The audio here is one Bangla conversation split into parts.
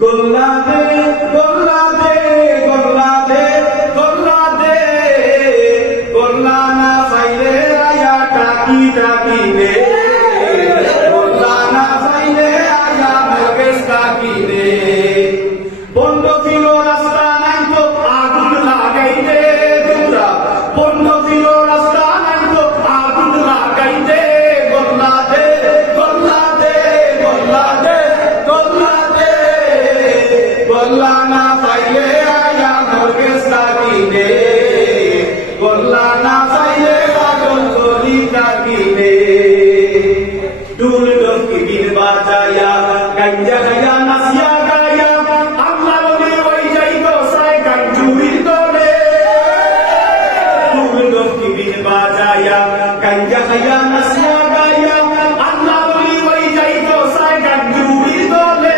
গোল্লা দে গোল্লা দে গোল্লা দে গোল্লা দে গোল্লা না পাইলে আয়া টাকি টাকি দে গোল্লা না পাইলে আয়া মগেশ টাকি দে বন্ধ ছিল রাস্তা নাই তো আগুন লাগাইতে তোমরা বন্ধ ছিল রাস্তা নাই তো আগুন লাগাইতে গোল্লা দে গোল্লা দে গোল্লা দে গোল্লা দে গোল্লা না পাইলে আয়া মগেশ টাকি দে গোল্লা না পাইলে পাগল গলি টাকি দে ডুল ডঙ্কি বিন বাজায়া গাঞ্জা গায়া নাচিয়া গায়া আল্লাহ বলে ওই যাই তো সাই গাঞ্জুরির দলে ডুল ডঙ্কি বিন বাজায়া গাঞ্জা গায়া নাচিয়া গায়া আল্লাহ বলে ওই যাই তো সাই গাঞ্জুরির দলে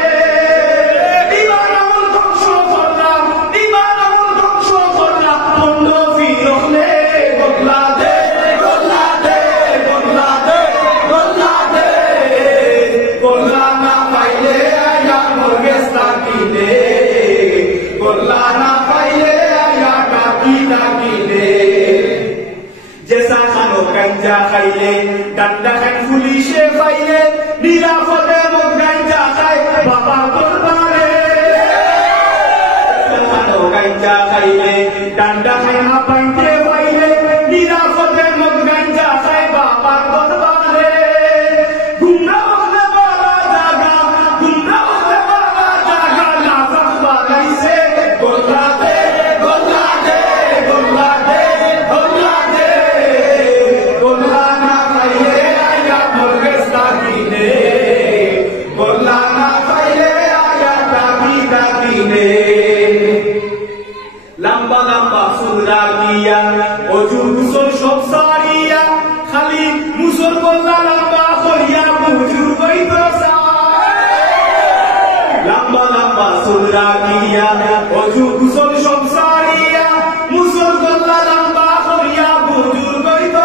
গাঞ্জা খাইলে ডান্ডা খান পুলিশে পাইলে নিরাপদে মুখ গাঞ্জা খায় বাবা দরবারে গাঞ্জা খাইলে ডান্ডা খান আপাইতে পাইলে নিরাপদে মুখ গাঞ্জা খায় বাবা দরবারে গুমরা হলে বাবা জাগা গুমরা হলে বাবা জাগা নাফাক বানাইছে গোল্লা দে গোল্লা দে গোল্লা দে গোল্লা দে গোল্লা না পাইলে আয়া মগেশ টাকি দে গোল্লা না পাইলে আয়া টাকি টাকি দে লম্বা লম্বা সুরা দিয়া অজু গুসল সব সারিয়া খালি মুসল গোল্লা লম্বা করিয়া বুজুর হইত লম্বা লম্বা সুরা দিয়া অজু গুসল সব সারিয়া মুসল গোল্লা লম্বা করিয়া বুজুর হইত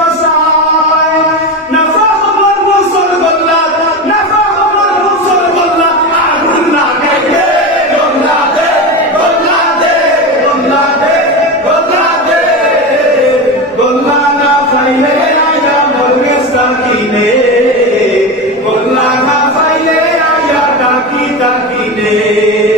গোল্লা না পাইলে আয়া টাকি টাকি দে